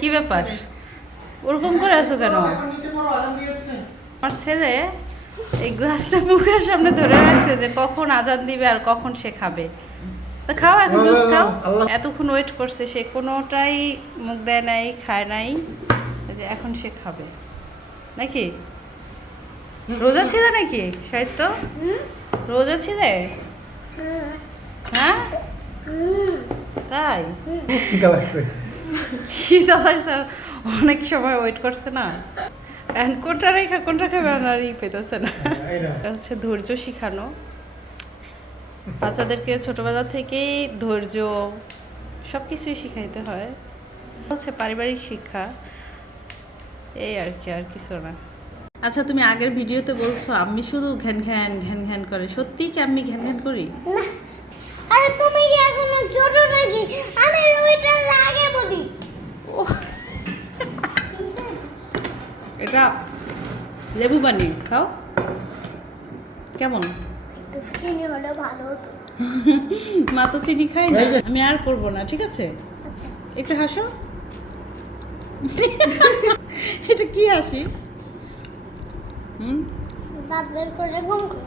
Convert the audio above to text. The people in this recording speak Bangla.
কি ব্যাপার ওরকম করে আছো কেন? আমার ছেলে এই গ্লাসটা মুখের সামনে ধরে রাখছে যে কখন আজান দিবে আর কখন সে খাবে। তো খাও, এখন জুস খাও। এতক্ষণ ওয়েট করছে, সে কোনোটাই মুখ দেয় নাই, খায় নাই, যে এখন সে খাবে নাকি? রোজা ছিল নাকি সাহিত্য? রোজা ছিলে? হ্যাঁ তাই খিদা লাগছে, অনেক সময় ওয়েট করছে না, কোনটা রেখা কোনটা খাবে আর পেতেছে না। এটা হচ্ছে ধৈর্য শিখানো। বাচ্চাদেরকে ছোটবেলা থেকেই ধৈর্য সব কিছুই শিখাইতে হয়, হচ্ছে পারিবারিক শিক্ষা, এই আর কি, আর কিছু না। আচ্ছা, তুমি আগের ভিডিওতে বলছো আম্মি শুধু ঘ্যান ঘ্যান ঘ্যান ঘ্যান করে, সত্যি কি আম্মি ঘ্যান ঘ্যান করি? আরে তুমি কি এখনো ছোট নাকি? আমি ওইটা লাগে বলি। এটা লেবু পানি খাও, কেমন? চিনি হলে ভালো হতো। মা তো চিনি খাই না, আমি আর করবো না, ঠিক আছে? আচ্ছা একটু হাসো। এটা কি হাসি? দাঁত বের করে ঘুম করে